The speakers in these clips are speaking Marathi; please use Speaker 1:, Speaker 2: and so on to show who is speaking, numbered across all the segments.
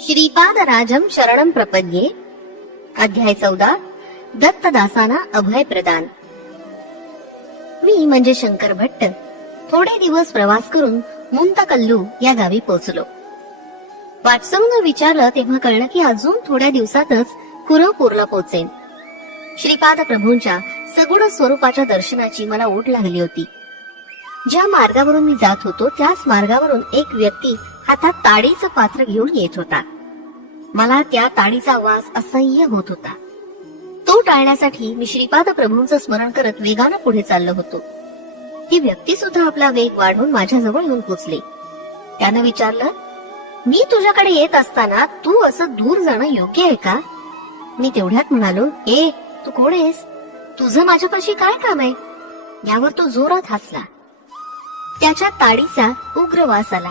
Speaker 1: श्रीपाद राजम शरणम प्रपद्ये। अध्याय चौदा दत्तदासांना अभय प्रदान। मी म्हणजे शंकर भट्ट. थोडे दिवस प्रवास करून मुंतकल्लू या गावी पोहोचलो. वाटसरून विचारलं तेव्हा कळलं की अजून थोड्या दिवसातच कुरवपूरला पोहोचेन. श्रीपाद प्रभूंच्या सगुण स्वरूपाच्या दर्शनाची मला ओढ लागली होती. ज्या मार्गावरून मी जात होतो त्याच मार्गावरून एक व्यक्ती हातात ताडीचं पात्र घेऊन येत होता. मला त्या ताडीचा वास असह्य होत होता. तो टाळण्यासाठी मी श्रीपाद प्रभूंचं स्मरण करत वेगानं पुढे चाललो होतो. ती व्यक्ती सुद्धा आपला वेग वाढवून माझ्याजवळ येऊन पोचली. त्यानं विचारलं मी तुझ्याकडे येत असताना तू असं दूर जाणं योग्य आहे का? मी तेवढ्यात म्हणालो ए तू कोण आहेस? तुझं माझ्यापाशी काय काम आहे? यावर तो जोरात हसला. त्याच्या ताडीचा उग्र वास आला.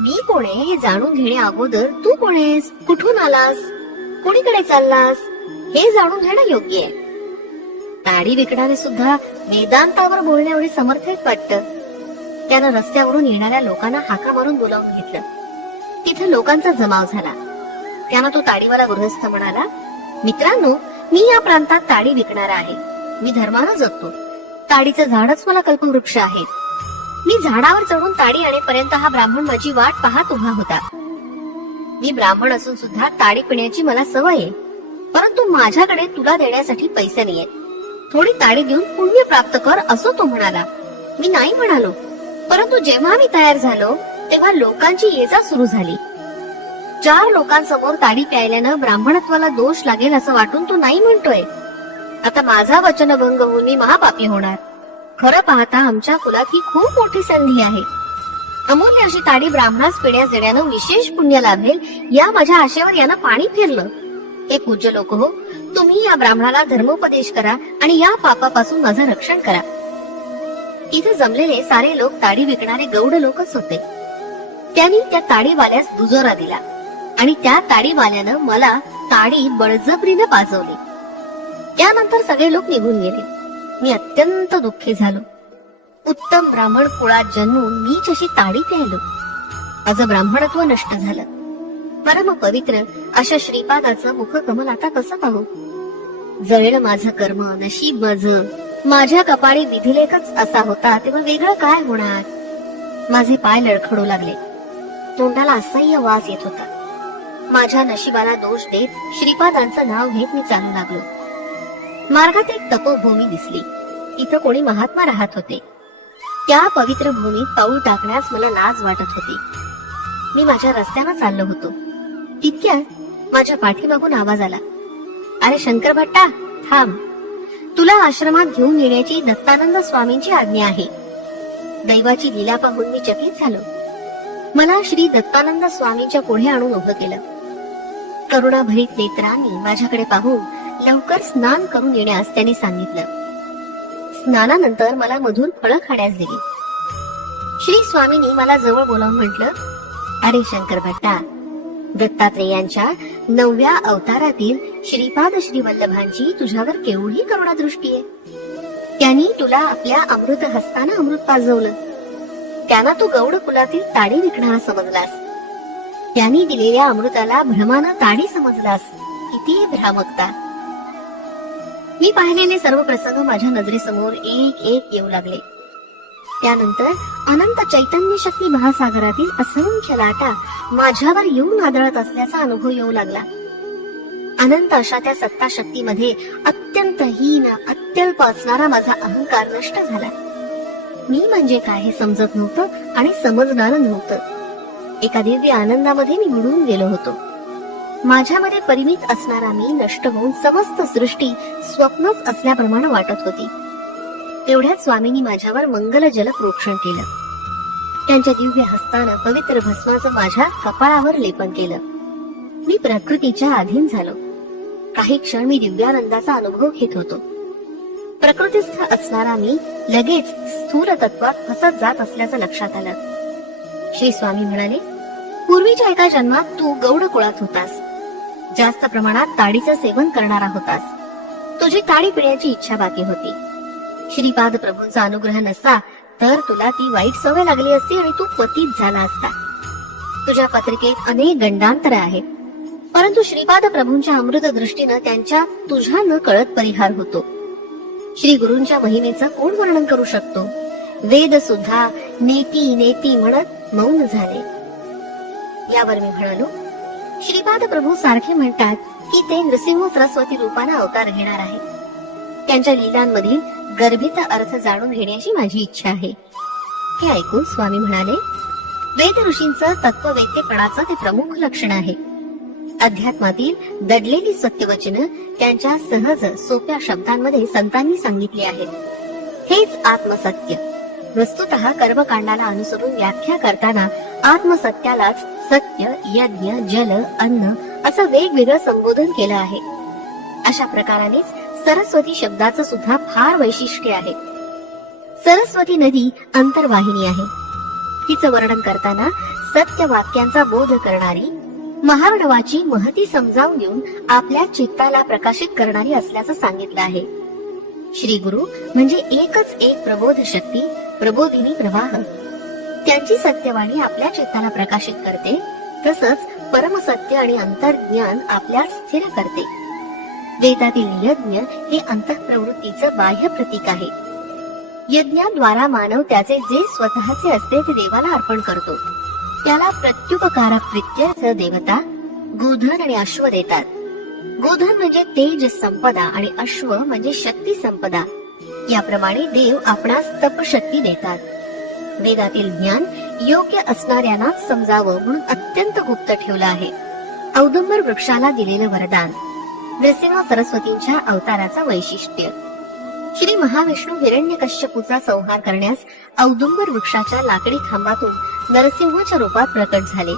Speaker 1: मी कोण आहे हे जाणून घेण्या अगोदर तू कोण आहेस? कुठून आलास? कोणीकडे चाललास? हे जाणून घेणं योग्य आहे. ताडी विकणारे सुद्धा वेदांतावर बोलण्यावर समर्थ समर्थित वाटत. त्यानं रस्त्यावरून येणाऱ्या लोकांना हाका मारून बोलावून घेतलं. तिथे लोकांचा जमाव झाला. त्यानं तो ताडीवाला गृहस्थ म्हणाला मित्रांनो मी या प्रांतात ताडी विकणारा आहे. मी धर्मानं जगतो. ताडीचं झाडच मला कल्पवृक्ष आहे मी झाडावर चढून ताडी आणेपर्यंत हा ब्राह्मण माझी वाट पाहत उभा होता. मी ब्राह्मण असून सुद्धा ताडी पिण्याची मला सवय आहे. परंतु माझ्याकडे तुला देण्यासाठी पैसे नाहीयेत. थोडी ताडी देऊन पुण्य प्राप्त कर असं तो म्हणाला. मी नाही म्हणालो. परंतु जेव्हा मी तयार झालो तेव्हा लोकांची येजा सुरू झाली. चार लोकांसमोर ताडी प्यायल्यानं ब्राह्मणत्वाला दोष लागेल असं वाटून तो नाही म्हणतोय. आता माझा वचनभंग होऊन मी महापापी होणार. खरं पाहता आमच्या कुलात ही खूप मोठी संधी आहे. अमूल्य अशी ताडी ब्राह्मणास पिण्यास देण्यानं विशेष पुण्य लाभेल या माझ्या आशेवर यानं पाणी फिरलं. हे पूज्य लोक हो तुम्ही या ब्राह्मणाला धर्मोपदेश करा आणि या पापापासून माझं रक्षण करा. इथे जमलेले सारे लोक ताडी विकणारे गौड लोकच होते. त्यांनी त्या ताडीवाल्यास दुजोरा दिला आणि त्या ताडीवाल्यानं मला ताडी बळजबरीनं पाजवली. त्यानंतर सगळे लोक निघून गेले. मी अत्यंत दुःखी झालो. उत्तम ब्राह्मण कुळात जन्मून मीच अशी ताडी प्यायलो. माझं ब्राह्मणत्व नष्ट झालं. परम पवित्र अशा श्रीपादाचं मुखकमल आता कसं पाहू? जळलं माझं कर्म नशीब माझं. माझ्या कपाळी विधिलेखच असा होता तेव्हा वेगळं काय होणार? माझे पाय लडखडू लागले. तोंडाला असह्य वास येत होता. माझ्या नशिबाला दोष देत श्रीपादांचं नाव घेत मी चालू लागलो. मार्गात एक तपोभूमी दिसली. तिथं कोणी महात्मा राहत होते. त्या पवित्र भूमीत पाऊल टाकण्यास मला लाज वाटत होती. मी माझ्या रस्त्यानं चाललो होतो. तितक्यात माझ्या पाठीमागून आवाज आला. अरे शंकर भट्टा थांब. तुला आश्रमात घेऊन येण्याची दत्तानंद स्वामींची आज्ञा आहे. दैवाची लीला पाहून मी चकित झालो. मला श्री दत्तानंद स्वामींच्या पुढे आणून उभं केलं. करुणाभरीत नेत्रांनी माझ्याकडे पाहून लवकर स्नान करून येण्यास त्यांनी सांगितलं. स्नानानंतर मला मधून फळं खाण्यास दिली. श्री स्वामींनी मला जवळ बोलावून म्हटलं अरे शंकर भट्टा दत्तात्रेयांच्या नवव्या अवतारातील श्रीपाद श्री वल्लभांची तुझ्यावर केवढी करुणा दृष्टी आहे. त्यांनी तुला आपल्या अमृत हस्तानं अमृत पाजवलं. त्यांना तू गौड कुलातील ताडी विकणारा समजलास. त्यांनी दिलेल्या अमृताला भ्रमानं ताडी समजलास. किती भ्रामकता. मी पाहिलेले सर्व प्रसंग माझ्या नजरेसमोर एक एक येऊ लागले. त्यानंतर अनंत चैतन्य शक्ती महासागरातील असंख्य लाटा माझ्यावर येऊन आदळत असल्याचा अनुभव येऊ लागला. अनंत अशा त्या सत्ता शक्तीमध्ये अत्यंत हीन अत्यल्प असणारा माझा अहंकार नष्ट झाला. मी म्हणजे काय हे समजत नव्हतं आणि समजणार नव्हतं. एका दिव्य आनंदामध्ये मी बुडून गेलो होतो. माझ्यामध्ये परिमित असणारा मी नष्ट होऊन समस्त सृष्टी स्वप्नच असल्याप्रमाणे वाटत होती. तेवढ्यात स्वामींनी माझ्यावर मंगल जल प्रोक्षण केलं. त्यांच्या दिव्य हस्तानं पवित्र भस्माचं माझ्या कपाळावर लेपन केलं. मी प्रकृतीच्या अधीन झालो. काही क्षण मी दिव्यानंदाचा अनुभव घेत होतो. प्रकृतीस्थ असणारा मी लगेच स्थूल तत्वात फसत जात असल्याचं लक्षात आलं. श्री स्वामी म्हणाले पूर्वीच्या एका जन्मात तू गौड कुळात होतास. जास्त प्रमाणात ताडीचं सेवन करणारा होतास तुझी ताडी पिण्याची इच्छा बाकी होती. श्रीपाद प्रभूंचा अनुग्रह नसता तर तुला ती वाईट सवय लागली असती आणि तू पतीत झाला असता. तुझ्या पत्रिकेत अनेक गंडांतर आहेत. परंतु श्रीपाद प्रभूंच्या अमृत दृष्टीनं त्यांच्या तुझ्या न कळत परिहार होतो. श्री गुरूंच्या महिमेचं कोण वर्णन करू शकतो? वेद सुद्धा नेती नेती म्हणत मौन झाले. यावर मी म्हणालो श्रीपाद प्रभू सारखे म्हणतात की ते नृसिंह सरस्वती रूपाने अवतार घेणार आहे त्यांच्या लीलांमधील गर्भित अर्थ जाणून घेण्याची माझी इच्छा आहे. हे ऐकून स्वामी म्हणाले वेद ऋषींचं तत्ववेत्तेपणाचं ते प्रमुख लक्षण आहे. अध्यात्मातील दडलेली सत्यवचनं त्यांच्या सहज सोप्या शब्दांमध्ये संतांनी सांगितली आहेत. हेच आत्मसत्य. वस्तुत कर्मकांडाला अनुसरून व्याख्या करताना आत्मसत्यालाच सत्य यज्ञ जल अन्न असं वेगवेगळं संबोधन केलं आहे. अशा प्रकारानेच सरस्वती शब्दाचं सुद्धा फार वैशिष्ट्य आहे. सरस्वती नदी अंतर्वाहिनी आहे. तिचं वर्णन करताना सत्य वाक्यांचा बोध करणारी महार्णवाची महती समजावून घेऊन आपल्या चित्ताला प्रकाशित करणारी असल्याचं सांगितलं आहे. श्री गुरु म्हणजे एकच एक प्रबोध शक्ती प्रबोधिनी प्रवाह. त्यांची सत्यवाणी आपल्या चित्ताला प्रकाशित करते. तसंच परमसत्य आणि अंतर्ज्ञान आपल्या स्थिर करते. वेदातील यज्ञ हे अंतःप्रवृत्तीचं बाह्य प्रतीक आहे. यज्ञाद्वारा मानव त्याचे जे स्वतःचे असते ते देवाला अर्पण करतो. त्याला प्रत्युपकारक प्रित्यर्थ देवता गोधन आणि अश्व देतात. गोधन म्हणजे तेज संपदा आणि अश्व म्हणजे शक्ती संपदा. याप्रमाणे देव आपणास तपशक्ती देतात. वेदातील ज्ञान योग्य असणाऱ्यांनाच समजावं म्हणून अत्यंत गुप्त ठेवलं आहे. औदुंबर वृक्षाला दिलेलं वरदान नृसिंह सरस्वतींच्या अवताराचा वैशिष्ट्य. श्री महाविष्णू हिरण्य कश्यपूचा संहार करण्यास औदुंबर वृक्षाच्या लाकडी खांबातून नरसिंहाच्या रूपात प्रकट झाले.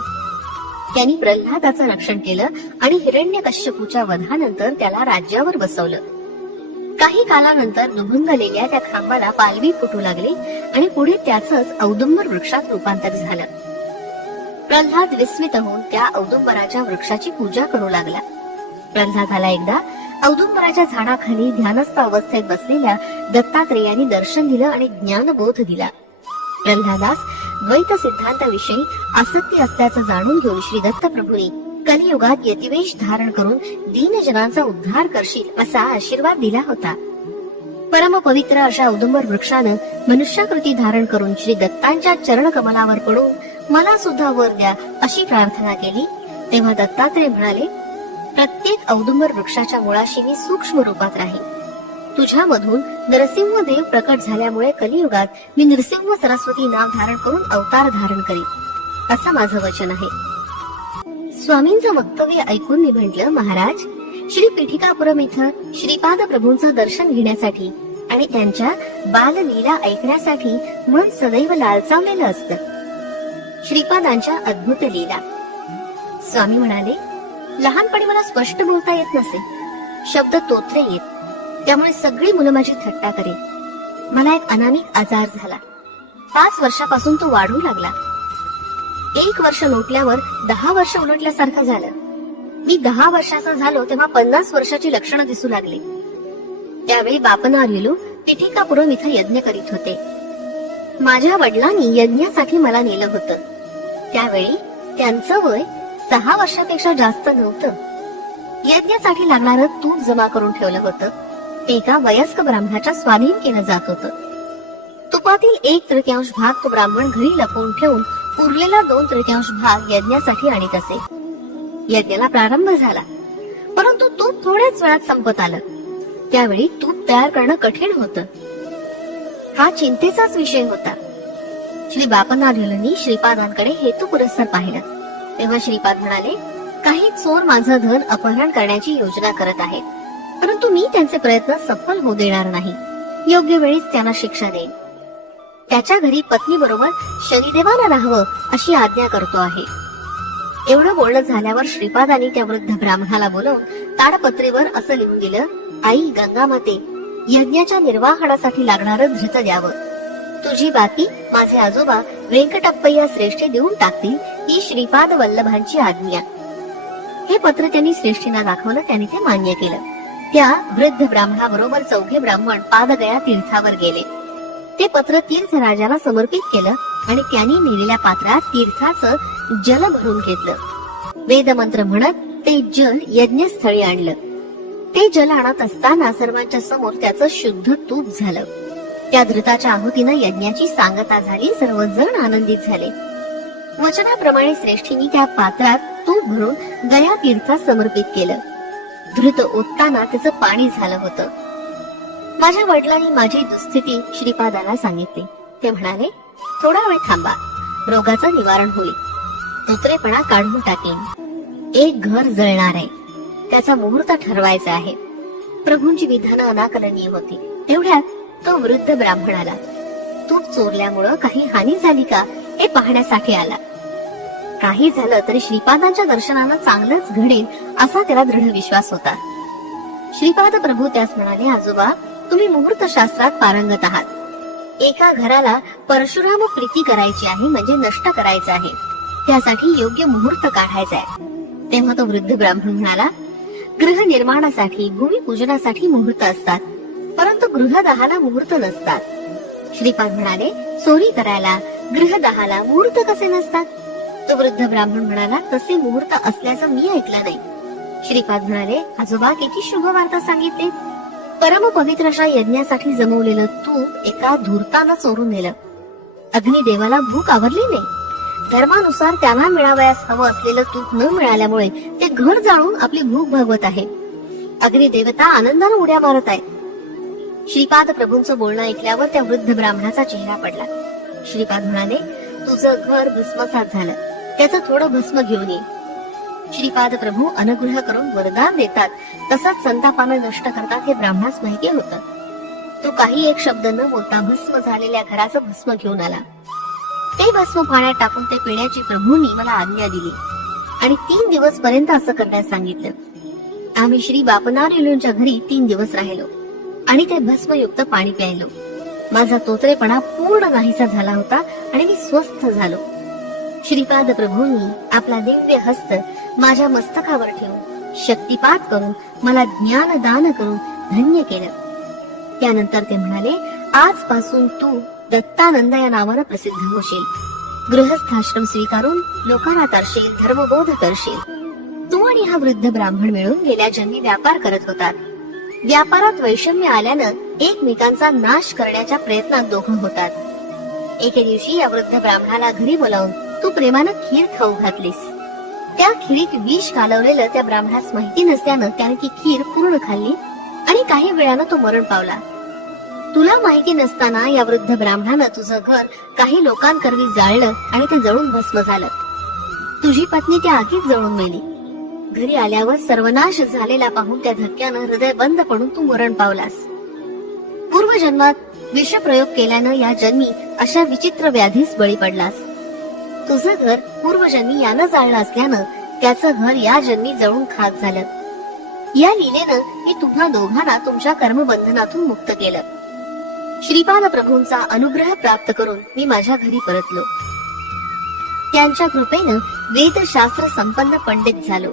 Speaker 1: त्यांनी प्रल्हादाचं रक्षण केलं आणि हिरण्य कश्यपूच्या वधानंतर त्याला राज्यावर बसवलं. काही कालानंतर दुभंगलेल्या त्या खांबाला पालवी फुटू लागली आणि पुढे त्याच औदुंबर वृक्षात रूपांतर झालं. प्रल्हाद विस्मित होऊन त्या औदुंबराच्या वृक्षाची पूजा करू लागला. प्रल्हादाला एकदा औदुंबराच्या झाडाखाली ध्यानस्थ अवस्थेत बसलेल्या दत्तात्रेयांनी दर्शन दिलं आणि ज्ञानबोध दिला. प्रल्हादास द्वैत सिद्धांताविषयी आसक्ती असल्याचं जाणून घेऊन श्री दत्त प्रभूंनी कलियुगात यतिवेश धारण करून दीनजनांचा उद्धार करशील असा आशीर्वाद दिला होता. परम पवित्र अशा औदुंबर वृक्षानं मनुष्याकृती धारण करून श्री दत्तांच्या चरण कमलावर पडून मला सुद्धा वर द्या अशी प्रार्थना केली. तेव्हा दत्तात्रय म्हणाले प्रत्येक औदुंबर वृक्षाच्या मुळाशी मी सूक्ष्म रूपात राहील तुझ्यामधून नरसिंह देव प्रकट झाल्यामुळे कलियुगात मी नरसिंह सरस्वती नाव धारण करून अवतार धारण करीन. असं माझं वचन आहे. स्वामींचं वक्तव्य ऐकून मी म्हटलं महाराज. श्री पीठिकापुरम इथं श्रीपाद प्रभूंचं दर्शन घेण्यासाठी आणि त्यांच्या बाललीला ऐकण्यासाठी मन सदैव लालचावलेलं असतं. श्रीपादांच्या अद्भुत लीला. स्वामी म्हणाले लहानपणी मला स्पष्ट बोलता येत नसे. शब्द तोत्रे येत. त्यामुळे सगळी मुलं माझी थट्टा करेल. मला एक अनामिक आजार झाला. पाच वर्षापासून तो वाढू लागला. एक वर्ष लोटल्यावर दहा वर्ष उलटल्यासारखं झालं. मी दहा वर्षाचा झालो तेव्हा पन्नास वर्षाची लक्षणं दिसू लागली. त्यावेळी बापना रिलू पिठिकापुरम इथं यज्ञ करीत होते. माझ्या वडिलांनी यज्ञासाठी मला नेलं होतं. त्यावेळी त्यांचं वय सहा वर्षापेक्षा जास्त नव्हतं. यज्ञासाठी लागणारं तूप जमा करून ठेवलं होतं. ते एका वयस्क ब्राह्मणाच्या स्वाधीन केलं जात होतं. तुपातील एक तृतीयांश भाग तो ब्राह्मण घरी लपवून ठेवून उरलेला दोन तृतीयांश भाग यज्ञासाठी आणीत असे यज्ञाला प्रारंभ झाला. परंतु तूप थोड्याच वेळात संपत आलं. त्यावेळी तूप तयार करणं कठीण होतं. हा चिंतेचाच विषय होता. श्री बापनाथ श्रीपादांकडे हेतू पुरस्कार पाहिला. तेव्हा श्रीपाद म्हणाले काही चोर माझं धन अपहरण करण्याची योजना करत आहेत. परंतु मी त्यांचे प्रयत्न सफल होऊ देणार नाही. योग्य वेळीच त्यांना शिक्षा देईन. त्याच्या घरी पत्नी बरोबर शनिदेवाला राहावं अशी आज्ञा करतो आहे. एवढं बोलणं झाल्यावर श्रीपादांनी त्या वृद्ध ब्राह्मणाला बोलवून ताडपत्रीवर असं लिहून दिलं आई गंगामाते यज्ञाच्या निर्वाहनासाठी लागणारं धृत द्यावं. तुझी बाकी माझे आजोबा व्यंकटप्पय्या श्रेष्ठी देऊन टाकतील ही श्रीपाद वल्लभांची आज्ञा. हे पत्र त्यांनी श्रेष्ठीना दाखवलं त्यांनी ते मान्य केलं. त्या वृद्ध ब्राह्मणाबरोबर चौघे ब्राह्मण पादगया तीर्थावर गेले. ते पत्र तीर्थ राजाला समर्पित केलं आणि त्यांनी नेलेल्या पात्रात तीर्थाचं जल भरून घेतलं. वेदमंत्र म्हणत ते जल यज्ञस्थळी आणलं. ते जल आणत असताना सर्वांच्या समोर त्याचं शुद्ध तूप झालं. त्या धृताच्या आहुतीनं यज्ञाची सांगता झाली सर्वजण आनंदित झाले. वचनाप्रमाणे श्रेष्ठींनी त्या पात्रात तूप भरून गया तीर्थात समर्पित केलं. धृत ओतताना त्याचं पाणी झालं होतं. माझ्या वडिलांनी माझी दुस्थिती श्रीपादाला सांगितली. ते म्हणाले थोडा वेळ थांबा रोगाचं निवारण होईल. दुसरेपणा काढून टाकेन. एक घर जळणार आहे. त्याचा मुहूर्त ठरवायचा आहे. प्रभूंची विधानं अनाकलनीय होती. तेवढ्यात तो वृद्ध ब्राह्मणाला तूप चोरल्यामुळं काही हानी झाली का हे पाहण्यासाठी आला. काही झालं तरी श्रीपादांच्या दर्शनानं चांगलंच घडेल असा त्याला दृढ विश्वास होता. श्रीपाद प्रभू त्यास म्हणाले आजोबा तुम्ही मुहूर्त शास्त्रात पारंगत आहात. एका घराला परशुराम प्रीती करायची आहे म्हणजे नष्ट करायचं आहे. त्यासाठी योग्य मुहूर्त काढायचा आहे. तेव्हा तो वृद्ध ब्राह्मण म्हणाला गृह निर्माणासाठी भूमिपूजनासाठी मुहूर्त असतात परंतु गृहदहाला मुहूर्त नसतात. श्रीपाद म्हणाले चोरी करायला गृहदहाला मुहूर्त कसे नसतात? तो वृद्ध ब्राह्मण म्हणाला तसे मुहूर्त असल्याचं मी ऐकलं नाही. श्रीपाद म्हणाले आजोबा किती शुभ वार्ता सांगितली. परम पवित्र अशा यज्ञासाठी जमवलेलं तूप एका धूर्तानं चोरून नेलं. अग्निदेवाला भूक आवरली नाही. धर्मानुसार त्यांना मिळावयास हवं असलेलं तूप न मिळाल्यामुळे ते घर जाळून आपली भूक भागवत आहे. अग्निदेवता आनंदानं उड्या मारत आहे श्रीपाद प्रभूंचं बोलणं ऐकल्यावर त्या वृद्ध ब्राह्मणाचा चेहरा पडला. श्रीपाद म्हणाले तुझं घर भस्मसात झालं. त्याचं थोडं भस्म घेऊन ये. श्रीपाद प्रभू अनुग्रह करून वरदान देतात. तसंच संतापानं नष्ट करतात हे ब्राह्मणास माहिती होत. तो काही एक शब्द न बोलता भस्म झालेल्या घराचं भस्म घेऊन आला. ते भस्म पाण्यात टाकून ते पिण्याची प्रभूंनी मला आज्ञा दिली. आणि तीन दिवस पर्यंत असं करण्यास सांगितलं. आम्ही श्री बापनार येलूंच्या घरी तीन दिवस राहिलो. आणि ते भस्मयुक्त पाणी प्यायलो. माझा तोतरेपणा पूर्ण नाहीसा झाला होता आणि मी स्वस्थ झालो. श्रीपाद प्रभूंनी आपला दिव्य हस्त माझ्या मस्तकावर ठेवून शक्तिपात करून मला ज्ञान दान करून धन्य केलं. त्यानंतर ते म्हणाले आजपासून तू दत्तानंद या नावानं प्रसिद्ध होशील. गृहस्थाश्रम स्वीकारून लोकांना तरशील धर्मबोध करशील. तू आणि हा वृद्ध ब्राह्मण मिळून गेल्या जन्मी व्यापार करत होतात. व्यापारात वैषम्य आल्यानं एकमेकांचा नाश करण्याच्या प्रयत्नात दोघं होतात. एके दिवशी या वृद्ध ब्राह्मणाला घरी बोलावून तू प्रेमानं खीर खाऊ घातलीस. त्या खिरीत विष घालवलेलं त्या ब्राह्मणास माहिती नसल्यानं त्याने ती खीर पूर्ण खाल्ली आणि काही वेळानं तो मरण पावला. तुला माहिती नसताना या वृद्ध ब्राह्मणानं तुझं घर काही लोकांकरवी जाळलं आणि ते जळून भस्म झालं. तुझी पत्नी त्या आगीत जळून मेली. घरी आल्यावर सर्वनाश झालेला पाहून त्या धक्क्यानं हृदय बंद पडून तू मरण पावलास. पूर्वजन्मात विषप्रयोग केल्यानं या जन्मी अशा विचित्र व्याधीस बळी पडलास. तुझं घर पूर्वजन्मी यानं जाळलं असल्यानं त्याचं घर या जन्मी जळून खाक झालं. या लीलेनं मी तुम्हा दोघांना तुमच्या कर्मबंधनातून मुक्त केलं. श्रीपाद प्रभूंचा अनुग्रह प्राप्त करून मी माझ्या घरी परतलो. त्यांच्या कृपेनं वेदशास्त्र संपन्न पंडित झालो.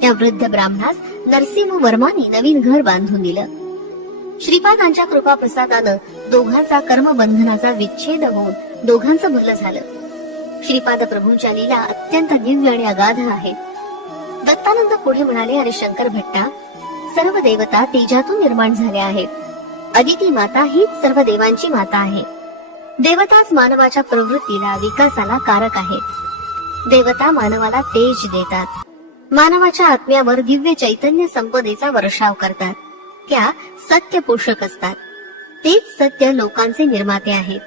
Speaker 1: त्या वृद्ध ब्राह्मणास नरसिंह वर्मानी नवीन घर बांधून दिलं. श्रीपादांच्या कृपा प्रसादानं दोघांचा कर्मबंधनाचा विच्छेद होऊन दोघांचं भलं झालं. श्रीपाद प्रभूंच्या लीला अत्यंत दिव्य आणि अगाध आहेत दत्तानंद पुढे म्हणाले अरे शंकर भट्टा सर्व देवता तेजातून निर्माण झाल्या आहेत. अदिती माता हीच सर्व देवांची माता आहे. देवताच मानवाच्या प्रवृत्तीला विकासाला कारक आहे देवता मानवाला तेज देतात. मानवाच्या आत्म्यावर दिव्य चैतन्य संपदेचा वर्षाव करतात. त्या सत्य पोषक असतात. तेच सत्य लोकांचे निर्माते आहेत.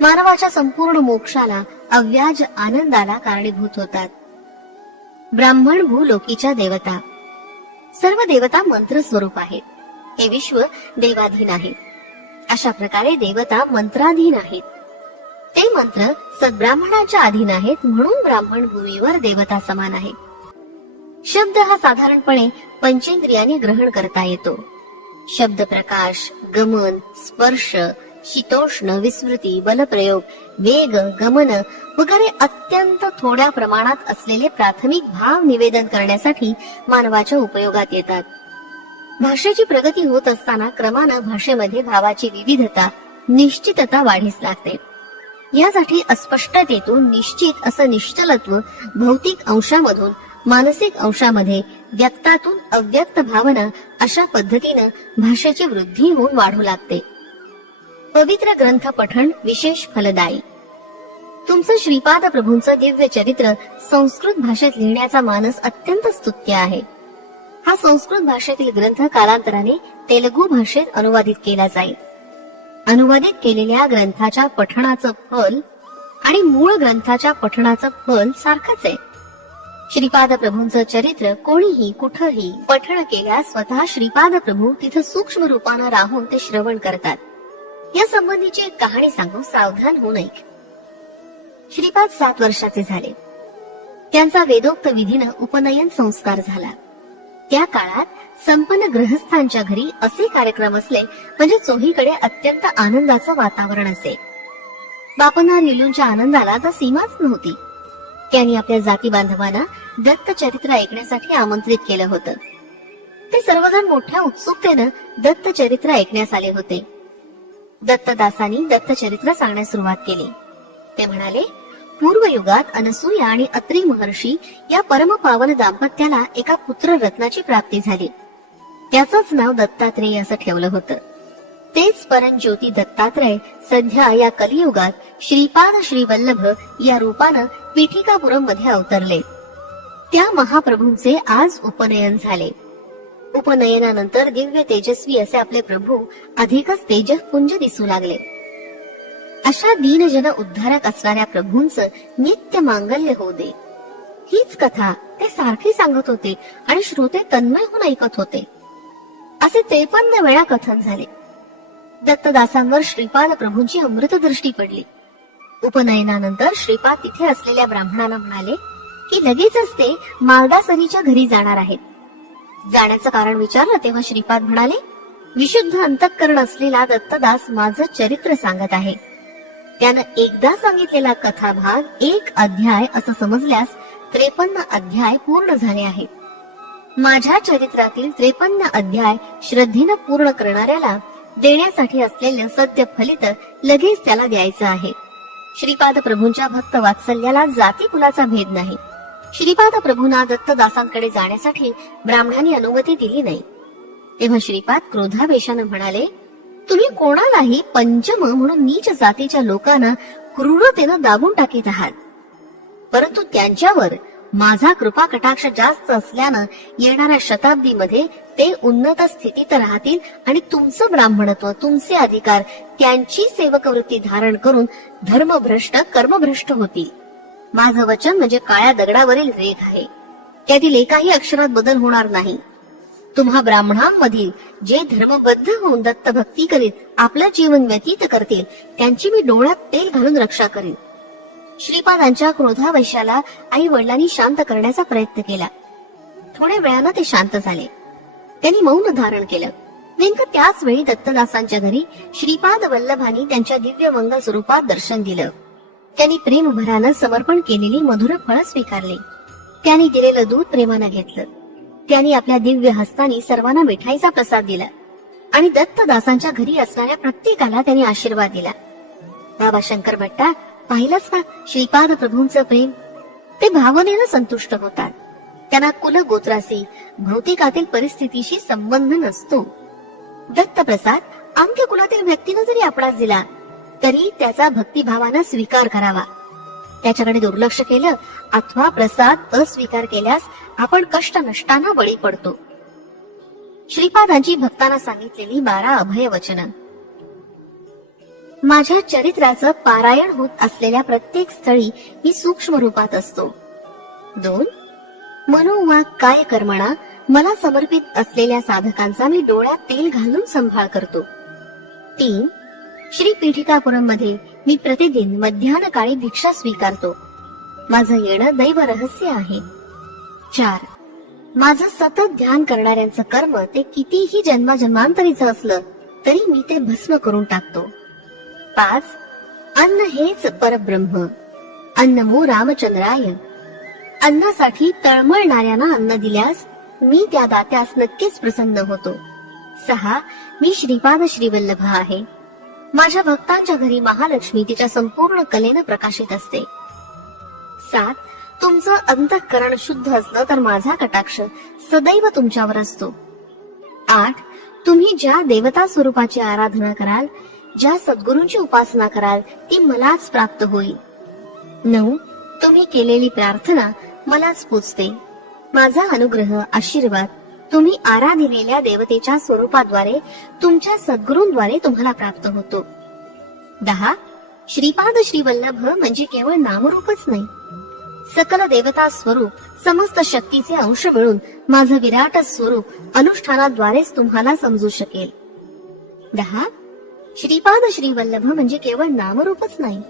Speaker 1: मानवाच्या संपूर्ण मोक्षाला अव्याज आनंदाला कारणीभूत होतात. ब्राह्मण भूलोकीच्या देवता. सर्व देवता मंत्र स्वरूप आहेत. हे विश्व देवाधीन आहे. अशा प्रकारे देवता मंत्राधीन आहेत. ते मंत्र सद्ब्राह्मणाच्या अधीन आहेत म्हणून ब्राह्मण भूमीवर देवता समान आहे. शब्द हा साधारणपणे पंचेंद्रियाने ग्रहण करता येतो. शब्द प्रकाश गमन स्पर्श शीतोष्ण विस्मृती बलप्रयोग वेग गमन वगैरे अत्यंत थोड्या प्रमाणात असलेले प्राथमिक भाव निवेदन करण्यासाठी मानवाच्या उपयोगात येतात. भाषेची प्रगती होत असताना क्रमानं भाषेमध्ये भावाची विविधता निश्चितता वाढीस लागते. यासाठी अस्पष्टतेतून निश्चित असं निश्चलत्व भौतिक अंशामधून मानसिक अंशामध्ये व्यक्तातून अव्यक्त भावना अशा पद्धतीनं भाषेची वृद्धी होऊन वाढू लागते. पवित्र ग्रंथ पठण विशेष फलदायी. तुमचं श्रीपाद प्रभूंचं दिव्य चरित्र संस्कृत भाषेत लिहिण्याचा मानस अत्यंत स्तुत्य आहे. हा संस्कृत भाषेतील ग्रंथ कालांतराने तेलुगू भाषेत अनुवादित केला जाईल. अनुवादित केलेल्या ग्रंथाच्या पठणाचं फल आणि मूळ ग्रंथाच्या पठणाचं फल सारखंच आहे. श्रीपाद प्रभूंचं चरित्र कोणीही कुठंही पठण केल्यास स्वतः श्रीपाद प्रभू तिथं सूक्ष्म रूपानं राहून ते श्रवण करतात. या संबंधीची एक कहाणी सांगू सावधान होऊ नये. श्रीपाद सात वर्षाचे झाले. त्यांचा वेदोक्त विधीनं उपनयन संस्कार झाला. त्या काळात संपन्न गृहस्थांच्या घरी असे कार्यक्रम असले म्हणजे चोहीकडे अत्यंत आनंदाचं वातावरण असे. बापना येलूंच्या आनंदाला तर सीमाच नव्हती. त्यांनी आपल्या जाती बांधवांना दत्त चरित्र ऐकण्यासाठी आमंत्रित केलं होतं. ते सर्वजण मोठ्या उत्सुकतेनं दत्त चरित्र ऐकण्यास आले होते. दत्तदासांनी दत्त चरित्र सांगण्यास सुरुवात केली. ते म्हणाले पूर्वयुगात अनसूया आणि अत्री महर्षी या परमपावन दाम्पत्याला एका पुत्र रत्नाची प्राप्ती झाली. त्याचंच नाव दत्तात्रेय असं ठेवलं होतं. तेच परमज्योती दत्तात्रय सध्या या कलियुगात श्रीपाद श्रीवल्लभ या रूपानं पीठिकापुरममध्ये अवतरले. त्या महाप्रभूंचे आज उपनयन झाले. उपनयनानंतर दिव्य तेजस्वी असे आपले प्रभू अधिकच तेजपुंज दिसू लागले. अशा दीनजन उद्धारक असणाऱ्या प्रभूंच नित्य मांगल्य होऊ दे हीच कथा ते सारखी सांगत होते आणि श्रोते तन्मय होऊन ऐकत होते. असे त्रेपन्न वेळा कथन झाले. दत्तदासांवर श्रीपाद प्रभूंची अमृत दृष्टी पडली. उपनयनानंतर श्रीपाद तिथे असलेल्या ब्राह्मणाला म्हणाले की लगेचच ते मालदासरीच्या घरी जाणार आहेत. जाण्याचं कारण विचारलं तेव्हा श्रीपाद म्हणाले विशुद्ध अंतःकरण असलेला दत्तदास माझं चरित्र सांगत आहे. त्यानं एकदा सांगितलेला कथा भाग एक अध्याय असं समजल्यास त्रेपन्न अध्याय पूर्ण झाले आहेत. माझ्या चरित्रातील त्रेपन्न अध्याय श्रद्धेनं पूर्ण करणाऱ्याला देण्यासाठी असलेलं सद्य फलित लगेच त्याला द्यायचं आहे. श्रीपाद प्रभूंच्या भक्त वात्सल्याला जाती कुलाचा भेद नाही. श्रीपाद प्रभूंना दत्तदासांकडे जाण्यासाठी ब्राह्मणांनी अनुमती दिली नाही. तेव्हा श्रीपाद क्रोधावेशानं म्हणाले तुम्ही कोणालाही पंचम म्हणून नीच जातीच्या लोकांना क्रूरतेनं दाबून टाकीत आहात. परंतु त्यांच्यावर माझा कृपा कटाक्ष जास्त असल्यानं येणाऱ्या शताब्दीमध्ये ते उन्नत स्थितीत राहतील आणि तुमचं ब्राह्मणत्व तुमचे अधिकार त्यांची सेवकवृत्ती धारण करून धर्मभ्रष्ट कर्मभ्रष्ट होतील. माझं वचन म्हणजे काळ्या दगडावरील रेख आहे. त्यातील एकाही अक्षरात बदल होणार नाही. तुम्हा ब्राह्मणांमधील जे धर्मबद्ध होऊन दत्त भक्ती करीत आपलं जीवन व्यतीत करतील त्यांची मी डोळ्यात तेल घालून रक्षा करीन. श्रीपादांच्या क्रोधावैशाला आई वडिलांनी शांत करण्याचा प्रयत्न केला. थोड्या वेळानं ते शांत झाले. त्यांनी मौन धारण केलं. नेमकं त्याच वेळी दत्तदासांच्या घरी श्रीपाद वल्लभानी त्यांच्या दिव्य मंगल स्वरूपात दर्शन दिलं. त्यांनी प्रेमभरानं समर्पण केलेली मधुर फळ स्वीकारले. त्यांनी दिलेलं दूध प्रेमानं घेतलं. त्यांनी आपल्या दिव्य हस्तानी सर्वांना मिठाईचा प्रसाद दिला. आणि दत्तदासांच्या घरी असणाऱ्या प्रत्येकाला त्यांनी आशीर्वाद दिला. बाबा शंकर भट्टा पाहिलंच का श्रीपाद प्रभूंचं प्रेम? ते भावनेनं संतुष्ट होतात. त्यांना कुल गोत्राशी भौतिकातील परिस्थितीशी संबंध नसतो. दत्त प्रसाद कुलातील व्यक्तीनं जरी आपणास दिला तरी त्याचा भक्तिभावानं स्वीकार करावा. त्याच्याकडे दुर्लक्ष केलं अथवा प्रसाद अस्वीकार केल्यास आपण कष्ट नष्टांना बळी पडतो. श्रीपादांची भक्तांना सांगितलेली बारा अभय वचन. माझ्या चरित्राचं पारायण होत असलेल्या प्रत्येक स्थळी मी सूक्ष्म रूपात असतो. दोन मनोवाक काय कर्मणा मला समर्पित असलेल्या साधकांचा मी डोळ्यात तेल घालून संभाळ करतो. तीन श्री पीठिकापुरममध्ये मी प्रतिदिन मध्यान काळी भिक्षा स्वीकारतो. माझं येणं दैव रहस्य आहे. चार. माझं सतत ध्यान करणाऱ्यांचं कर्म ते कितीही जन्माजन्मांतरीचं असलं तरी मी ते भस्म करून टाकतो. पाच. अन्न हेच परब्रह्म. अन्नमो रामचंद्राय. अन्नासाठी तळमळणाऱ्यांना अन्न दिल्यास मी त्या दात्यास नक्कीच प्रसन्न होतो. सहा. मी श्रीपाद श्रीवल्लभ आहे. माझ्या भक्तांच्या घरी महालक्ष्मी तिच्या संपूर्ण कलेनं प्रकाशित असते. सात तुमचं अंतःकरण शुद्ध असलं तर माझा कटाक्ष सदैव तुमच्यावर असतो. आठ तुम्ही ज्या देवता स्वरूपाची आराधना कराल ज्या सद्गुरूंची उपासना कराल ती मलाच प्राप्त होईल. नऊ तुम्ही केलेली प्रार्थना मलाच पोचते. माझा अनुग्रह आशीर्वाद तुम्ही आराधिलेल्या देवतेच्या स्वरूपाद्वारे तुमच्या सद्गुरूंद्वारे तुम्हाला प्राप्त होतो. दहा श्रीपाद श्रीवल्लभ म्हणजे केवळ नामरूपच नाही. सकल देवता स्वरूप समस्त शक्तीचे अंश मिळून माझं विराट स्वरूप अनुष्ठानाद्वारेच तुम्हाला समजू शकेल. दहा श्रीपाद श्रीवल्लभ म्हणजे केवळ नामरूपच नाही.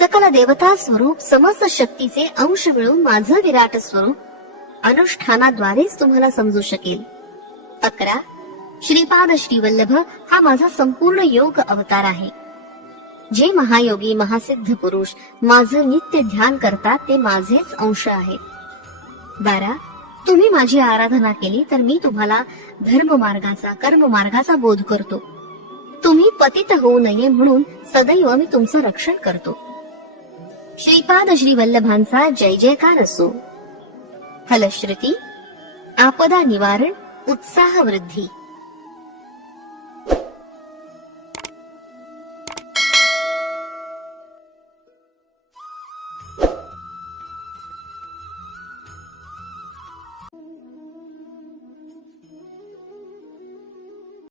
Speaker 1: सकल देवता स्वरूप समस्त शक्तीचे अंश मिळून माझं विराट स्वरूप अनुष्ठानाद्वारेच तुम्हाला समजू शकेल. अकरा श्रीपाद श्रीवल्लभ हा माझा संपूर्ण योग अवतार आहे. जे महायोगी महासिद्ध पुरुष माझं नित्य ध्यान करतात ते माझेच अंश आहेत बारा तुम्ही माझी आराधना केली तर मी तुम्हाला धर्म मार्गाचा कर्म मार्गाचा बोध करतो. तुम्ही पतित होऊ नये म्हणून सदैव मी तुमचं रक्षण करतो. श्रीपाद श्री वल्लभांचा जय जयकार असो. हलश्रुती आपदा निवारण उत्साह वृद्धी.